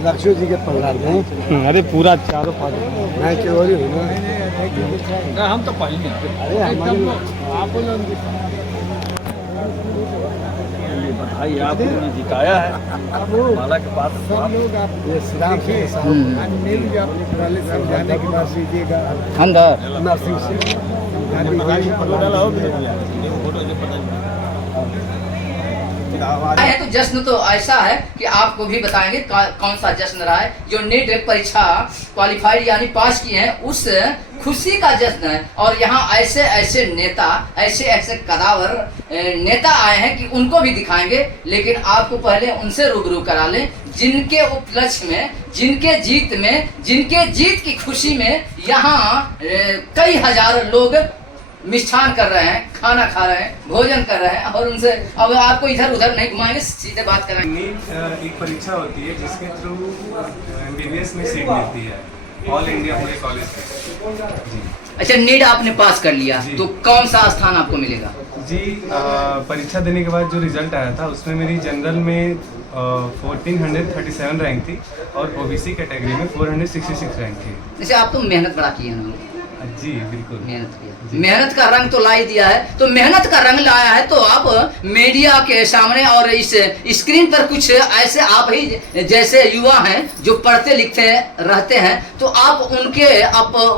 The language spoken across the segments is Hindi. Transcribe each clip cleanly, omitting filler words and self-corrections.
दक्षु जी के प्रहलाद में अरे पूरा चारों पास मैं चोरी हूँ ना। हम तो पहले अरे हमारी भाई आपने जिताया है माला के पास सब लोग आप श्राम से पहले समझाने की बात कीजिएगा अंदर नरसिंह से है तो जश्न तो ऐसा है कि आपको भी बताएंगे कौन सा जश्न रहा है। जो नीट परीक्षा क्वालिफाइड यानी पास की है उस खुशी का जश्न है। और यहाँ ऐसे ऐसे नेता ऐसे ऐसे कदावर नेता आए हैं कि उनको भी दिखाएंगे, लेकिन आपको पहले उनसे रूबरू करा लें जिनके उपलक्ष्य में, जिनके जीत में, जिनके जीत की खुशी में यहाँ कई हजार लोग मिष्ठान कर रहे हैं, खाना खा रहे हैं, भोजन कर रहे हैं। और उनसे अब आपको इधर उधर नहीं घुमाएंगे, सीधे बात करेंगे। नीट एक परीक्षा होती है जिसके थ्रू MBBS में सीट मिलती है ऑल इंडिया पूरे कॉलेज में। अच्छा, नीट आपने पास कर लिया तो कौन सा स्थान आपको मिलेगा? जी परीक्षा देने के बाद जो रिजल्ट आया था उसमें मेरी जनरल में 1437 रैंक थी और OBC कैटेगरी में 466 रैंक थी। जैसे आप तो मेहनत बड़ा किए हैं। जी बिल्कुल मेहनत किया, मेहनत का रंग तो ला ही दिया है। तो मेहनत का रंग लाया है तो आप मीडिया के सामने और इस स्क्रीन पर कुछ ऐसे आप ही जैसे युवा हैं जो पढ़ते लिखते रहते हैं, तो आप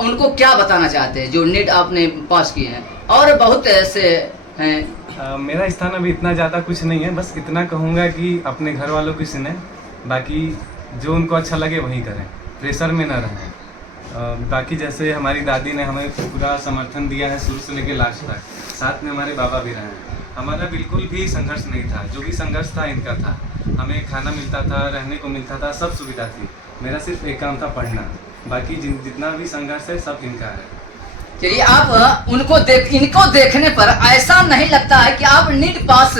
उनको क्या बताना चाहते हैं जो नीट आपने पास किए हैं? और बहुत ऐसे हैं। मेरा स्थान अभी इतना ज़्यादा कुछ नहीं है, बस इतना कहूँगा कि अपने घर वालों की सुने, बाकी जो उनको अच्छा लगे वही करें, प्रेशर में ना रहें। बाकी जैसे हमारी दादी ने हमें पूरा समर्थन दिया है शुरू से लेकर लास्ट तक, साथ में हमारे बाबा भी रहे हैं। हमारा बिल्कुल भी संघर्ष नहीं था, जो भी संघर्ष था इनका था। हमें खाना मिलता था, रहने को मिलता था, सब सुविधा थी। मेरा सिर्फ एक काम था पढ़ना, बाकी जितना भी संघर्ष है सब इनका है। चलिए, आप इनको देखने पर ऐसा नहीं लगता है कि आप नीट पास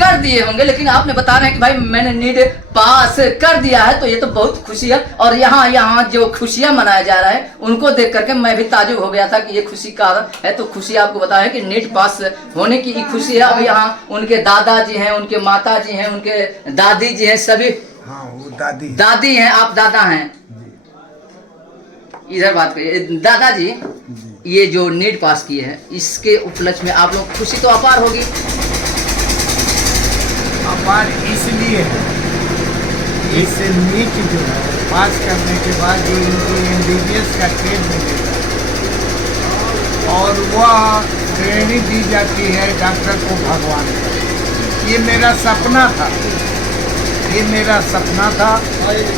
कर दिए होंगे, लेकिन आपने बता रहे हैं कि भाई मैंने नीट पास कर दिया है, तो ये तो बहुत खुशी है। और यहाँ जो खुशियां मनाया जा रहा है उनको देख करके मैं भी ताजुब हो गया था कि ये खुशी का है। तो खुशी आपको बताया कि नीट पास होने की खुशी है। अब यहाँ उनके दादाजी हैं, उनके माता जी हैं, उनके दादी जी हैं, सभी। हाँ, वो दादी हैं, आप दादा हैं। इधर बात करिए दादाजी, ये जो नीट पास किए हैं इसके उपलक्ष्य में आप लोग खुशी तो अपार होगी। अपार इसलिए है, इस नीट जो है पास करने के बाद जो इनको MBBS का ट्रेड मिलेगा और वह ट्रेनिंग दी जाती है डॉक्टर को भगवान का। ये मेरा सपना था, ये मेरा सपना था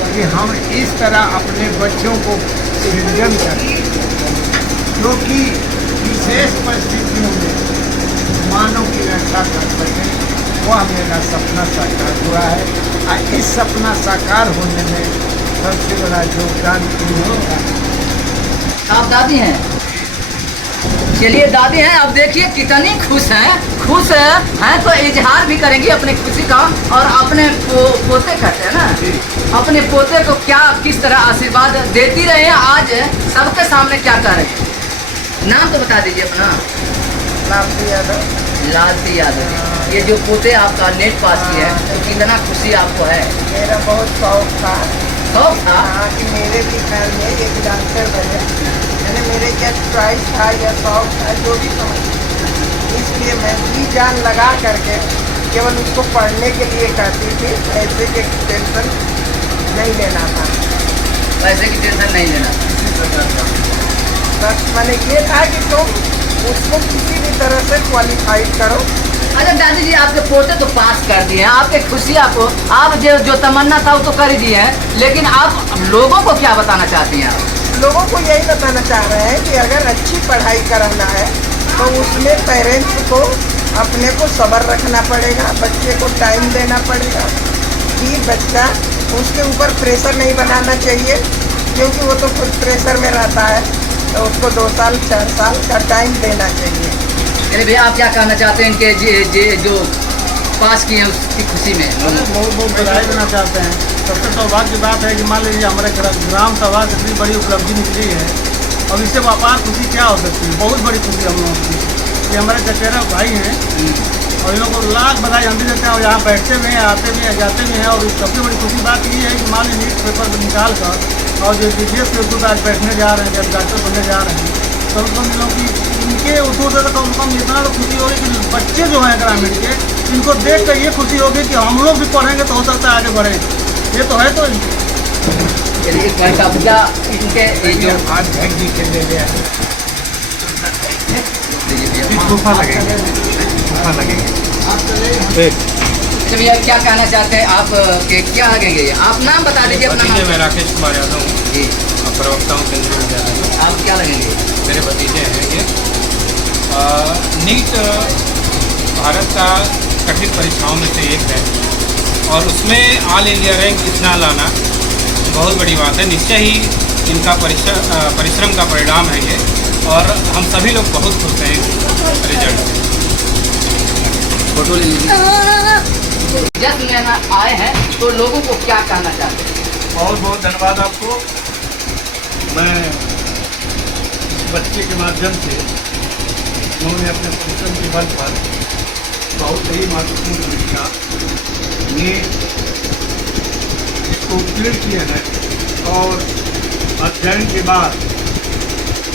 कि हम इस तरह अपने बच्चों को सृजन करें, क्योंकि विशेष परिस्थितियों में मानव की रक्षा कर सकें। वह मेरा सपना साकार हुआ है और इस सपना साकार होने में सबसे बड़ा योगदान इन्होंने। आप दादी हैं? चलिए दादी हैं, अब देखिए कितनी खुश हैं तो इजहार भी करेंगी अपनी खुशी का। और अपने पोते कहते हैं ना, अपने पोते को क्या किस तरह आशीर्वाद देती रहे हैं, आज सबके सामने क्या कर रहे हैं? नाम तो बता दीजिए अपना। लालती यादव। लालती यादव। ये जो पोते आपका नेट पास किया है तो कितना खुशी आपको है? मेरा बहुत शौक था कि मेरे भी घर में एक डॉक्टर बने, मैंने मेरे क्या च्वाइस था या शौक था जो भी समझ, इसलिए मैं भी जान लगा करके केवल उसको पढ़ने के लिए कहती थी। पैसे की टेंशन नहीं लेना था, पैसे की टेंशन नहीं लेना। बस मैंने ये था कि तुम उसको किसी भी तरह से क्वालिफाइड करो। अच्छा दादी जी, आपके पोते तो पास कर दिए हैं, आपके खुशी आपको, आप जो तमन्ना था वो तो कर ही दिए हैं, लेकिन आप लोगों को क्या बताना चाहती हैं? आप लोगों को यही बताना चाह रहे हैं कि अगर अच्छी पढ़ाई कराना है तो उसमें पेरेंट्स को अपने को सब्र रखना पड़ेगा, बच्चे को टाइम देना पड़ेगा कि बच्चा उसके ऊपर प्रेशर नहीं बनाना चाहिए, क्योंकि वो तो खुद प्रेशर में रहता है, तो उसको 2 साल 4 साल का टाइम देना चाहिए। अरे भैया, आप क्या कहना चाहते हैं इनके जो पास किए हैं उसकी खुशी में? बहुत बधाई देना चाहते हैं। सबसे सौभाग्य की बात है कि मान लीजिए हमारे ग्राम सभा से इतनी बड़ी उपलब्धि निकली है, और इससे अपार खुशी क्या हो सकती है? बहुत बड़ी खुशी हम लोगों की। ये हमारे चचेरा भाई हैं और इन लोगों को लाख बधाई हम भी देते हैं और यहाँ बैठते भी हैं, आते भी हैं, जाते भी हैं। और सबसे बड़ी खुशी बात ये है कि मान लीजिए नीट पेपर निकाल कर और जो BCS के उर्दू आज बैठने जा रहे हैं, जब डॉक्टर बनने जा रहे हैं, तो उनको मिलों कि इनके उर्दू से तो कम से कम इतना तो खुशी होगी कि बच्चे जो हैं ग्रामीण के, इनको देख कर ये खुशी होगी कि हम लोग भी पढ़ेंगे तो हो सकता है आगे बढ़ें। ये तो है तो कब्जा इनके जो अध्यक्ष जी के ले लिया है। तोहफा लगेगा, तोहफा लगेगा। भैया क्या कहना चाहते हैं आप के क्या लगेंगे? आप नाम बता दीजिए अपना भतीजे नाम। मैं राकेश कुमार यादव हूँ, जी प्रवक्ता हूँ केंद्रीय विद्यालय। आप क्या लगेंगे? मेरे भतीजे हैं ये। नीट भारत का कठिन परीक्षाओं में से एक है और उसमें ऑल इंडिया रैंक इतना लाना बहुत बड़ी बात है। निश्चय ही इनका परिश्रम का परिणाम है ये और हम सभी लोग बहुत खुश हैं इस रिजल्ट से। फोटो ले लीजिए। जश्न में आए हैं तो लोगों को क्या कहना चाहते हैं? बहुत बहुत धन्यवाद आपको। मैं बच्चे के माध्यम से उन्होंने अपने परिश्रम के बल पर बहुत ही महत्वपूर्ण परीक्षा नीट इसको उत्तीर्ण किए हैं और अध्ययन के बाद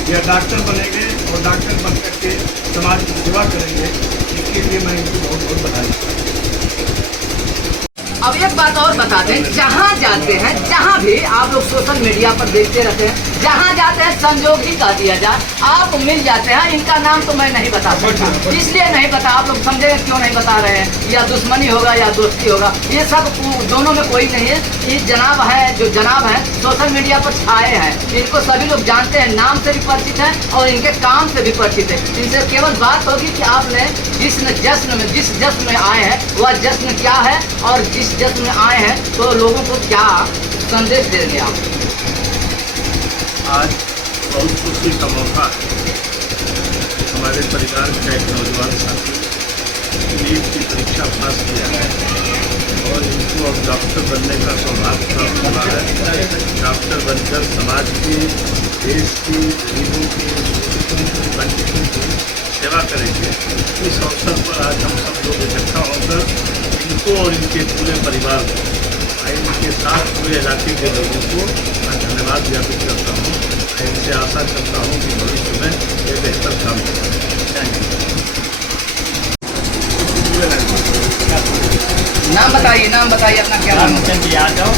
यह डॉक्टर बनेंगे और डॉक्टर बन करके समाज की सेवा करेंगे। इसके लिए मैं इनको बहुत बहुत बधाई। अब एक बात और बता दें, जहाँ जाते हैं, जहाँ भी आप लोग सोशल मीडिया पर देखते रहते हैं, जहाँ जाते हैं संजोग ही कह दिया जाए, आप मिल जाते हैं। इनका नाम तो मैं नहीं बता सकता, इसलिए नहीं बता, आप लोग समझेंगे क्यों नहीं बता रहे हैं, या दुश्मनी होगा या दोस्ती होगा, ये सब दोनों में कोई नहीं है। ये जनाब है, जो जनाब है सोशल मीडिया पर छाए हैं, इनको सभी लोग जानते हैं, नाम से भी परिचित हैं और इनके काम से भी परिचित है। इनसे केवल बात होगी कि आपने जिस जश्न में आए हैं वह जश्न क्या है और जिस जश्न में आए हैं तो लोगों को क्या संदेश देंगे आप? आज बहुत खुशी का मौका है। हमारे परिवार का एक नौजवान साथी नीट की परीक्षा पास किया है और इनको अब डॉक्टर बनने का सौभाग्य प्राप्त हुआ है। डॉक्टर बनकर समाज की, देश की, गरीबों की, वंचितों की सेवा करेंगे। इस अवसर पर आज हम सब लोग इकट्ठा होकर इनको और इनके पूरे परिवार को, इनके साथ पूरे इलाके के लोगों को मैं धन्यवाद ज्ञापित करता हूँ। इनसे आशा करता हूँ कि भविष्य में ये बेहतर काम करेंगे। नाम बताइए अपना क्या नाम है? धर्मचंद यादव।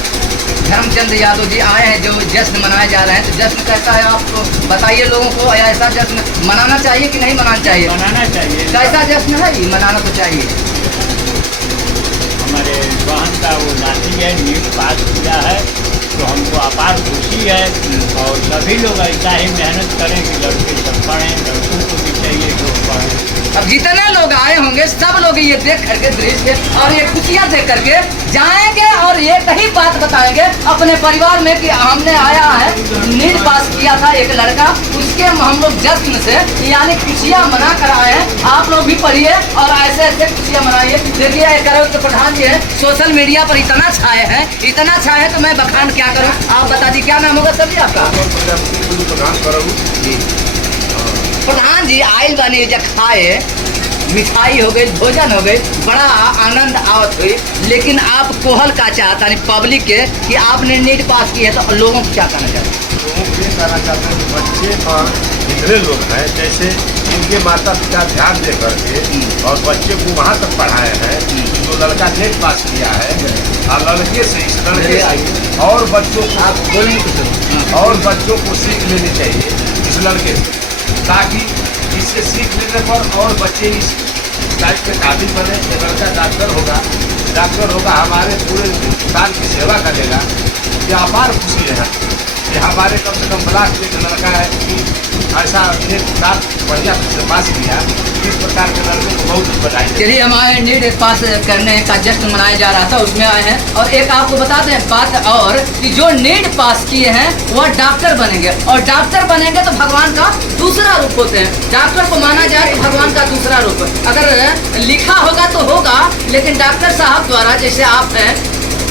धर्मचंद यादव जी आए हैं, जो जश्न मनाए जा रहे हैं, तो जश्न कैसा है आपको बताइए लोगों को। ऐसा जश्न मनाना चाहिए कि नहीं मनाना चाहिए? मनाना चाहिए। कैसा जश्न है ये? मनाना तो चाहिए। हमारे बहन का वो नाती है, नीट पास किया है तो हमको अपार खुशी है और सभी लोग ऐसा ही मेहनत करें कि लड़के सब पढ़ें, लड़कों को भी चाहिए जो पढ़ें। अब जितने लोग आए होंगे सब लोग ये देख करके दृश्य और ये खुशियाँ देख करके जाएंगे और ये कहीं बात बताएंगे अपने परिवार में कि हमने आया है, नीट पास किया था एक लड़का, उसके हम लोग जश्न से यानी खुशियाँ मना कर आए हैं। आप लोग भी पढ़िए और ऐसे ऐसे खुशियाँ मनाइए। देखिए एक तो प्रधान जी है, सोशल मीडिया पर इतना छाए हैं, इतना छाए है तो मैं बखान क्या करूँ। आप बता दी क्या नाम होगा सर जी आपका? प्रधान जी आयल बने जब खाए, मिठाई हो गई, भोजन हो गई, बड़ा आनंद आवत हुई, लेकिन आप कोहल का चाहता नहीं पब्लिक के कि आपने नीट पास की है तो लोगों को क्या कहना चाहते हैं? लोगों को ये कहना चाहते हैं कि बच्चे और जितने लोग हैं, जैसे इनके माता पिता ध्यान दे करके और बच्चे को वहाँ तक पढ़ाए हैं, जो लड़का नीट पास किया है और लड़के से इस लड़के से और बच्चों को आप बोलने को और बच्चों को सीख लेनी चाहिए इस लड़के से, ताकि इससे सीख लेने पर और बच्चे इस टाइप के काबिल बने। ये लड़का डॉक्टर होगा हमारे पूरे हिंदुस्तान की सेवा करेगा। ये अपार खुशी है कि हमारे कम से कम ब्लॉक में एक लड़का है कि ऐसा बढ़िया से पास किया। इस प्रकार के लड़के को बहुत बधाई। चलिए हमारे नीट पास करने का जश्न मनाया जा रहा था, उसमें आए हैं। और एक आपको बता दें बात और कि जो नीट पास किए हैं वह डॉक्टर बनेंगे और डॉक्टर बनेंगे तो भगवान का दूसरा रूप होते हैं। डॉक्टर को माना जाए तो भगवान का दूसरा रूप, अगर लिखा होगा तो होगा, लेकिन डॉक्टर साहब द्वारा जैसे आप हैं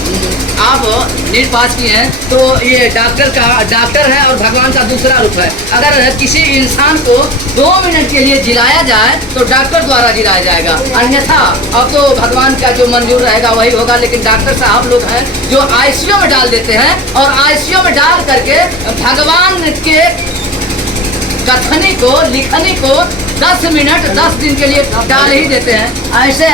आप नीट पास किए हैं तो ये डॉक्टर है और भगवान का दूसरा रूप है। अगर किसी इंसान को 2 मिनट के लिए जिलाया जाए तो डॉक्टर द्वारा जिलाया जाएगा, अन्यथा अब तो भगवान का जो मंजूर रहेगा वही होगा। लेकिन डॉक्टर साहब लोग हैं जो आईसीयू में डाल देते हैं और आईसीयू में डाल करके भगवान के कथनी को लिखनी को 10 मिनट 10 दिन के लिए डाल ही देते हैं। ऐसे